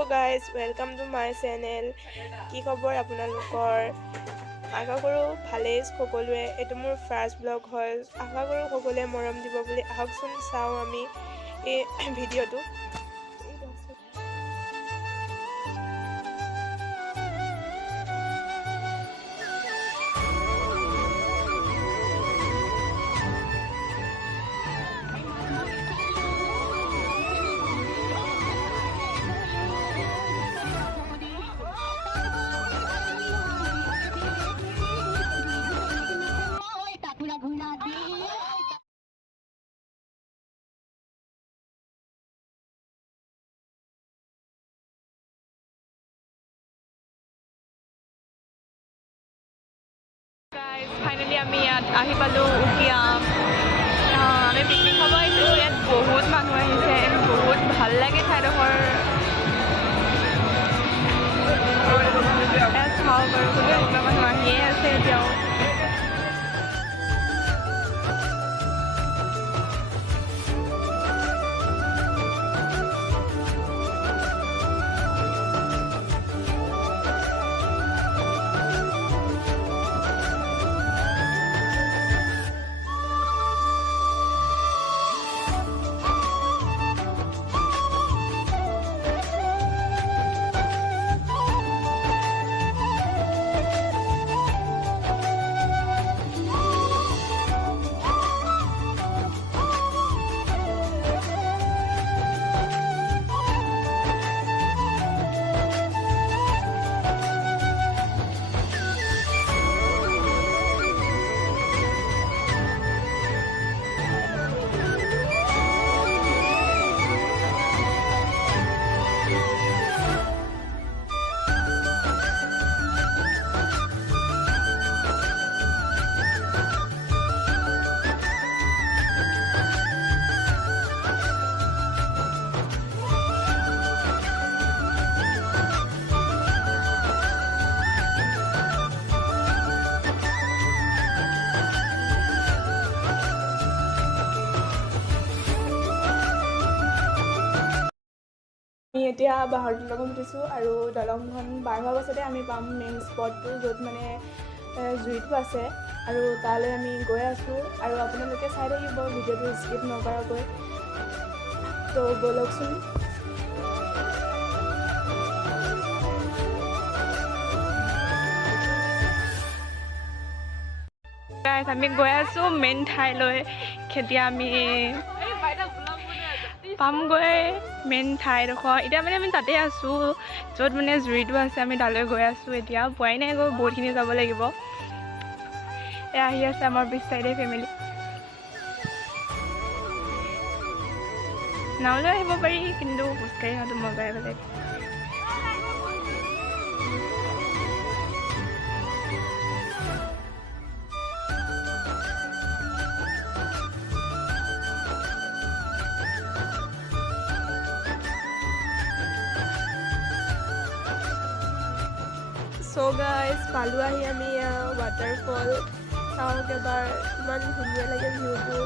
Hello guys, welcome to my channel. কি খবৰ আপোনালোকৰ? আশা কৰোঁ ভালেই সকলোৱে। এইটো মোৰ ফাৰ্ষ্ট ব্লগ হয়। আশা কৰোঁ সকলোৱে মৰম দিব বুলি। আহকচোন চাওঁ আমি এই ভিডিঅ'টো। ফাইনেলি আমি ইয়াত আহি পালোঁ উকিয়াম। আমি পিকনিক খাব আহিছোঁ। ইয়াত বহুত মানুহ আহিছে, বহুত ভাল লাগে ঠাইডোখৰ। ইয়াত চাওঁ বাৰু গোটেই মানুহ আহিয়ে আছে এতিয়াও। আমি এতিয়া বাঁহৰ দলঙত উঠিছোঁ আৰু দলংখন পাৰ হোৱাৰ পাছতে আমি পাম মেইন স্পটটো, য'ত মানে জুইটো আছে আৰু তালৈ আমি গৈ আছোঁ। আৰু আপোনালোকে চাই থাকিব ভিডিঅ'টো স্কিপ নকৰাকৈ। তো ব'লকচোন। আমি গৈ আছোঁ মেইন ঠাইলৈ। এতিয়া আমি পামগৈ মেইন ঠাইডোখৰ। এতিয়া মানে আমি তাতে আছোঁ, য'ত মানে জুইটো আছে। আমি তালৈ গৈ আছোঁ। এতিয়া পোৱাই নাই, গৈ বহুতখিনি যাব লাগিব। এয়া আহি আছে আমাৰ পিছ চাইডে ফেমিলি। নাওলৈ আহিব পাৰি, কিন্তু খোজকাঢ়ি অহাটো মজাই বেলেগ। চ' গাইজ পালোঁ আহি আমি ৱাটাৰফল। চাওক এবাৰ কিমান ধুনীয়া লাগে ভিউটো।